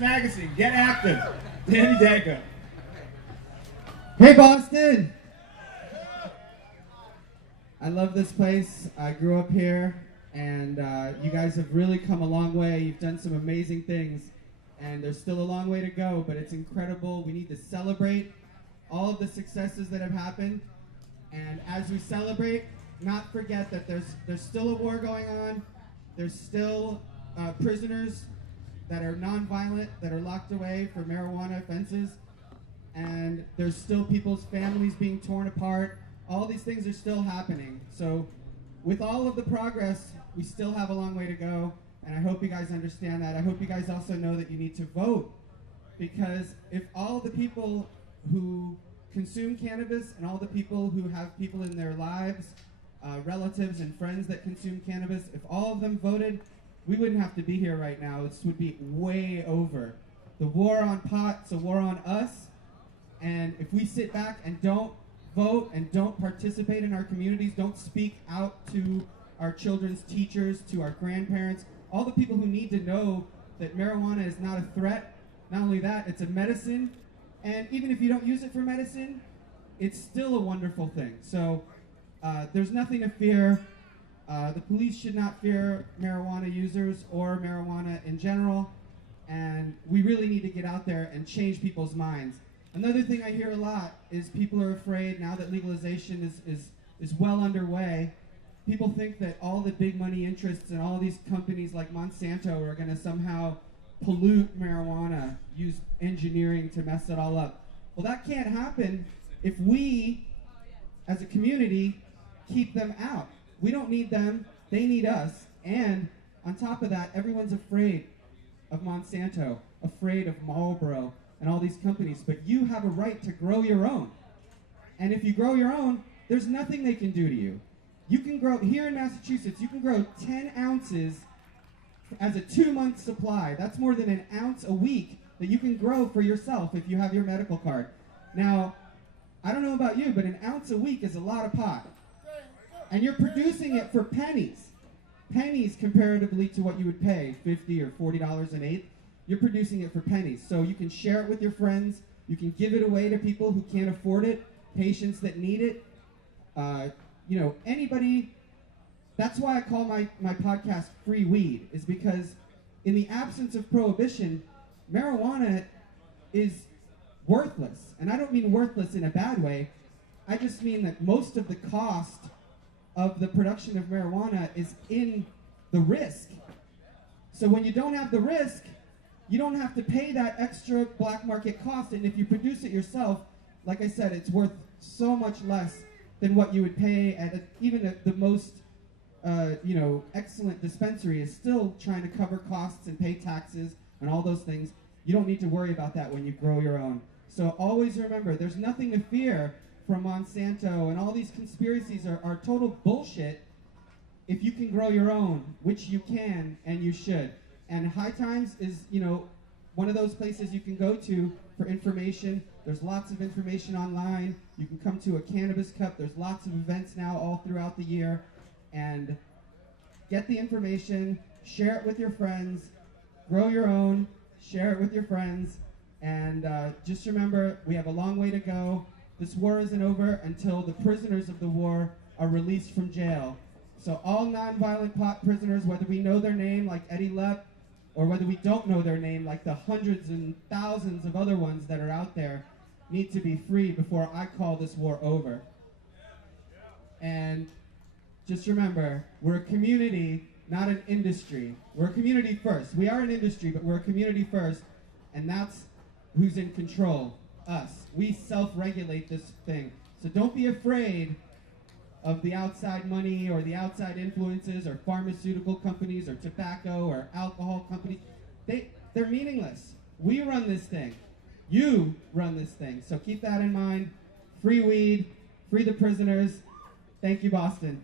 Magazine, get active. Danko. Hey Boston! I love this place. I grew up here, and you guys have really come a long way. You've done some amazing things, and there's still a long way to go, but it's incredible. We need to celebrate all of the successes that have happened, and as we celebrate, not forget that there's still a war going on. There's still prisoners that are nonviolent, that are locked away for marijuana offenses, and there's still people's families being torn apart. All these things are still happening. So with all of the progress, we still have a long way to go, and I hope you guys understand that. I hope you guys also know that you need to vote, because if all the people who consume cannabis and all the people who have people in their lives, relatives and friends that consume cannabis, if all of them voted, we wouldn't have to be here right now. This would be way over. The war on pot's a war on us, and if we sit back and don't vote and don't participate in our communities, don't speak out to our children's teachers, to our grandparents, all the people who need to know that marijuana is not a threat. Not only that, it's a medicine, and even if you don't use it for medicine, it's still a wonderful thing. So there's nothing to fear. The police should not fear marijuana users or marijuana in general, and we really need to get out there and change people's minds. Another thing I hear a lot is people are afraid now that legalization is well underway. People think that all the big money interests and all these companies like Monsanto are going to somehow pollute marijuana, use engineering to mess it all up. Well, that can't happen if we, as a community, keep them out. We don't need them, they need us, and on top of that, everyone's afraid of Monsanto, afraid of Marlboro, and all these companies, but you have a right to grow your own. And if you grow your own, there's nothing they can do to you. You can grow, here in Massachusetts, you can grow 10 ounces as a 2-month supply. That's more than an ounce a week that you can grow for yourself if you have your medical card. Now, I don't know about you, but an ounce a week is a lot of pot. And you're producing it for pennies. Pennies comparatively to what you would pay, $50 or $40 an eighth. You're producing it for pennies. So you can share it with your friends. You can give it away to people who can't afford it, patients that need it. You know, anybody. That's why I call my podcast Free Weed, is because in the absence of prohibition, marijuana is worthless. And I don't mean worthless in a bad way. I just mean that most of the cost of the production of marijuana is in the risk. So when you don't have the risk, you don't have to pay that extra black market cost, and if you produce it yourself, like I said, it's worth so much less than what you would pay at even the most excellent dispensary is still trying to cover costs and pay taxes and all those things. You don't need to worry about that when you grow your own. So always remember, there's nothing to fear from Monsanto, and all these conspiracies are total bullshit if you can grow your own, which you can and you should. And High Times is, one of those places you can go to for information. There's lots of information online. You can come to a cannabis cup. There's lots of events now all throughout the year. And get the information, share it with your friends, grow your own, share it with your friends, and just remember, we have a long way to go. This war isn't over until the prisoners of the war are released from jail. So all nonviolent pot prisoners, whether we know their name like Eddie Lepp, or whether we don't know their name like the hundreds and thousands of other ones that are out there, need to be free before I call this war over. And just remember, we're a community, not an industry. We're a community first. We are an industry, but we're a community first, and that's who's in control, us. We self-regulate this thing. So don't be afraid of the outside money or the outside influences or pharmaceutical companies or tobacco or alcohol companies. They're meaningless. We run this thing. You run this thing. So keep that in mind. Free weed, free the prisoners. Thank you, Boston.